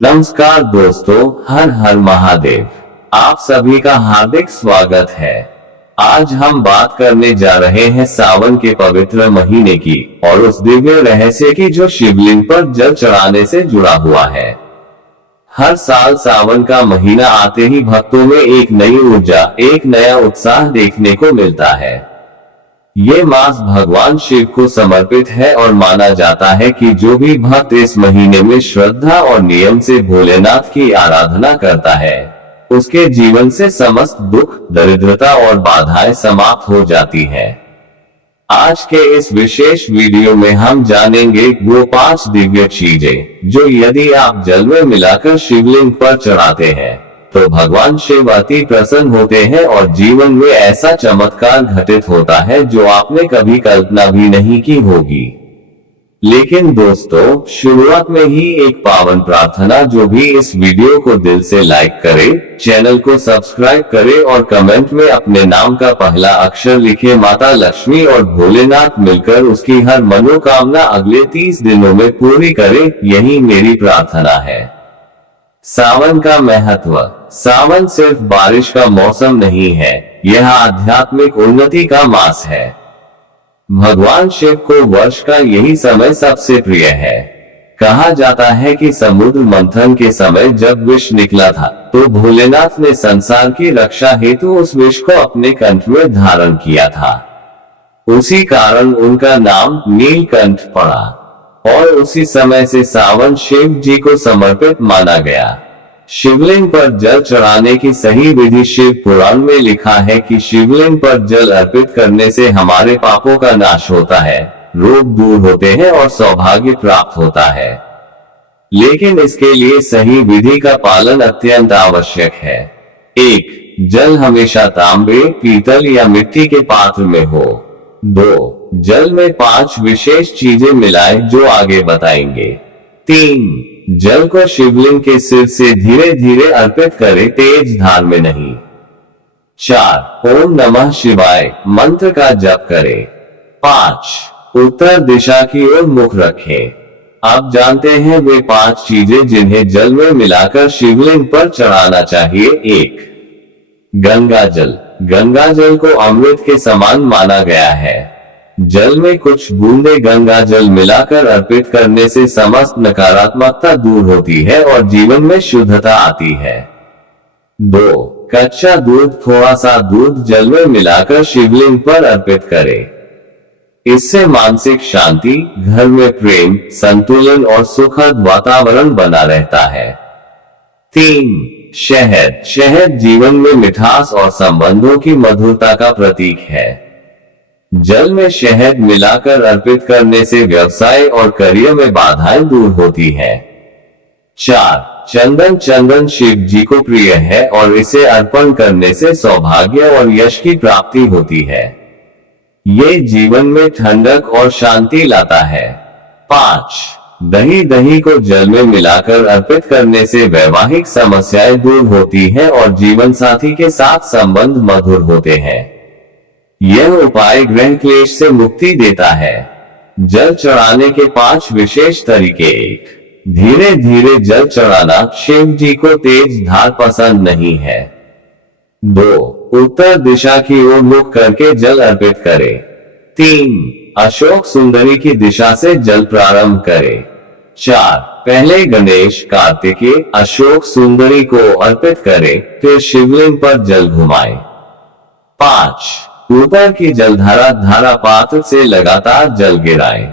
नमस्कार दोस्तों, हर हर महादेव। आप सभी का हार्दिक स्वागत है। आज हम बात करने जा रहे हैं सावन के पवित्र महीने की और उस दिव्य रहस्य की जो शिवलिंग पर जल चढ़ाने से जुड़ा हुआ है। हर साल सावन का महीना आते ही भक्तों में एक नई ऊर्जा, एक नया उत्साह देखने को मिलता है। ये मास भगवान शिव को समर्पित है और माना जाता है कि जो भी भक्त इस महीने में श्रद्धा और नियम से भोलेनाथ की आराधना करता है, उसके जीवन से समस्त दुख, दरिद्रता और बाधाएं समाप्त हो जाती है। आज के इस विशेष वीडियो में हम जानेंगे वो 5 दिव्य चीजें जो यदि आप जल में मिलाकर शिवलिंग पर चढ़ाते हैं तो भगवान शिव अति प्रसन्न होते हैं और जीवन में ऐसा चमत्कार घटित होता है जो आपने कभी कल्पना भी नहीं की होगी। लेकिन दोस्तों, शुरुआत में ही एक पावन प्रार्थना, जो भी इस वीडियो को दिल से लाइक करे, चैनल को सब्सक्राइब करे और कमेंट में अपने नाम का पहला अक्षर लिखे। माता लक्ष्मी और भोलेनाथ मिलकर उसकी हर मनोकामना अगले 30 दिनों में पूरी करे, यही मेरी प्रार्थना है। सावन का महत्व। सावन सिर्फ बारिश का मौसम नहीं है, यह आध्यात्मिक उन्नति का मास है। भगवान शिव को वर्ष का यही समय सबसे प्रिय है। कहा जाता है कि समुद्र मंथन के समय जब विष निकला था तो भोलेनाथ ने संसार की रक्षा हेतु उस विष को अपने कंठ में धारण किया था। उसी कारण उनका नाम नीलकंठ पड़ा और उसी समय से सावन शिव जी को समर्पित माना गया। शिवलिंग पर जल चढ़ाने की सही विधि। शिव पुराण में लिखा है कि शिवलिंग पर जल अर्पित करने से हमारे पापों का नाश होता है, रोग दूर होते हैं और सौभाग्य प्राप्त होता है। लेकिन इसके लिए सही विधि का पालन अत्यंत आवश्यक है। 1. जल हमेशा तांबे, पीतल या मिट्टी के पात्र में हो। 2. जल में 5 विशेष चीजें मिलाएं जो आगे बताएंगे। 3. जल को शिवलिंग के सिर से धीरे धीरे अर्पित करें, तेज धार में नहीं। 4. ओम नमः शिवाय मंत्र का जप करें। 5. उत्तर दिशा की ओर मुख रखें। आप जानते हैं वे 5 चीजें जिन्हें जल में मिलाकर शिवलिंग पर चढ़ाना चाहिए। 1. गंगा जल। गंगा जल को अमृत के समान माना गया है। जल में कुछ बूंदे गंगा जल मिलाकर अर्पित करने से समस्त नकारात्मकता दूर होती है और जीवन में शुद्धता आती है। 2. कच्चा दूध। थोड़ा सा दूध जल में मिलाकर शिवलिंग पर अर्पित करें। इससे मानसिक शांति, घर में प्रेम, संतुलन और सुखद वातावरण बना रहता है। 3. शहद। शहद जीवन में मिठास और संबंधों की मधुरता का प्रतीक है। जल में शहद मिलाकर अर्पित करने से व्यवसाय और करियर में बाधाएं दूर होती है। 4. चंदन। चंदन शिव जी को प्रिय है और इसे अर्पण करने से सौभाग्य और यश की प्राप्ति होती है। ये जीवन में ठंडक और शांति लाता है। 5. दही। दही को जल में मिलाकर अर्पित करने से वैवाहिक समस्याएं दूर होती हैं और जीवन साथी के साथ संबंध मधुर होते हैं। यह उपाय ग्रह क्लेश से मुक्ति देता है। जल चढ़ाने के 5 विशेष तरीके। 1. धीरे धीरे जल चढ़ाना। शिव जी को तेज धार पसंद नहीं है। 2. उत्तर दिशा की ओर मुख करके जल अर्पित करें। 3. अशोक सुंदरी की दिशा से जल प्रारंभ करें। 4. पहले गणेश, कार्तिकेय, अशोक सुंदरी को अर्पित करें, फिर शिवलिंग पर जल घुमाएं। 5. ऊपर की जलधारा धारा पात्र से लगातार जल गिराएं।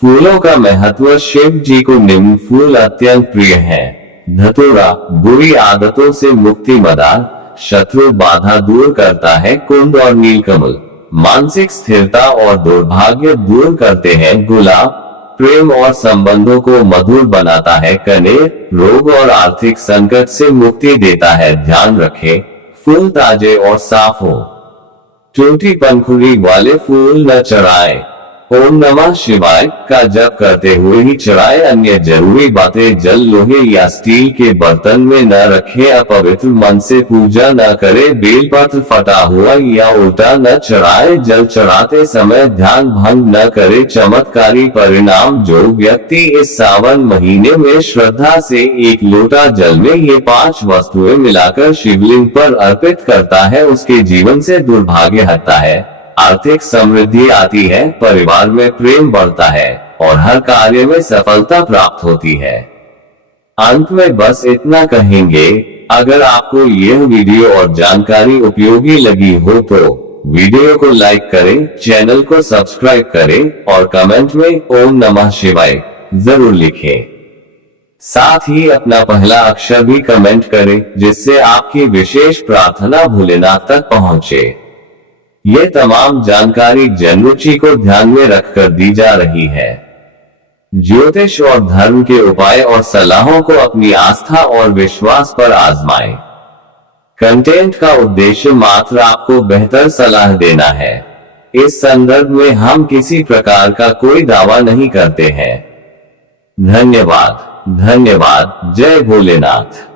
फूलों का महत्व। शिव जी को निम्न फूल अत्यंत प्रिय हैं। धतूरा बुरी आदतों से मुक्ति, मदार शत्रु बाधा दूर करता है, कुंद और नीलकमल मानसिक स्थिरता और दुर्भाग्य दूर करते हैं, गुलाब प्रेम और संबंधों को मधुर बनाता है, कनेर रोग और आर्थिक संकट से मुक्ति देता है। ध्यान रखें, फूल ताजे और साफ हो। टूटी पंखुड़ी वाले फूल न चढ़ाएं, ओम नमः शिवाय का जप करते हुए ही चढ़ाए। अन्य जरूरी बातें जल लोहे या स्टील के बर्तन में न रखे, अपवित्र मन से पूजा न करे, बेलपत्र फटा हुआ या उल्टा न चढ़ाए, जल चढ़ाते समय ध्यान भंग न करे। चमत्कारी परिणाम, जो व्यक्ति इस सावन महीने में श्रद्धा से एक लोटा जल में ये 5 वस्तुएं मिलाकर शिवलिंग पर अर्पित करता है, उसके जीवन से दुर्भाग्य हटता है, आर्थिक समृद्धि आती है, परिवार में प्रेम बढ़ता है और हर कार्य में सफलता प्राप्त होती है। अंत में बस इतना कहेंगे, अगर आपको यह वीडियो और जानकारी उपयोगी लगी हो तो वीडियो को लाइक करें, चैनल को सब्सक्राइब करें और कमेंट में ओम नमः शिवाय जरूर लिखें। साथ ही अपना पहला अक्षर भी कमेंट करें, जिससे आपकी विशेष प्रार्थना भोलेनाथ तक पहुंचे। ये तमाम जानकारी जनरुचि को ध्यान में रखकर दी जा रही है। ज्योतिष और धर्म के उपाय और सलाहों को अपनी आस्था और विश्वास पर आजमाएं। कंटेंट का उद्देश्य मात्र आपको बेहतर सलाह देना है। इस संदर्भ में हम किसी प्रकार का कोई दावा नहीं करते हैं। धन्यवाद। धन्यवाद। जय भोलेनाथ।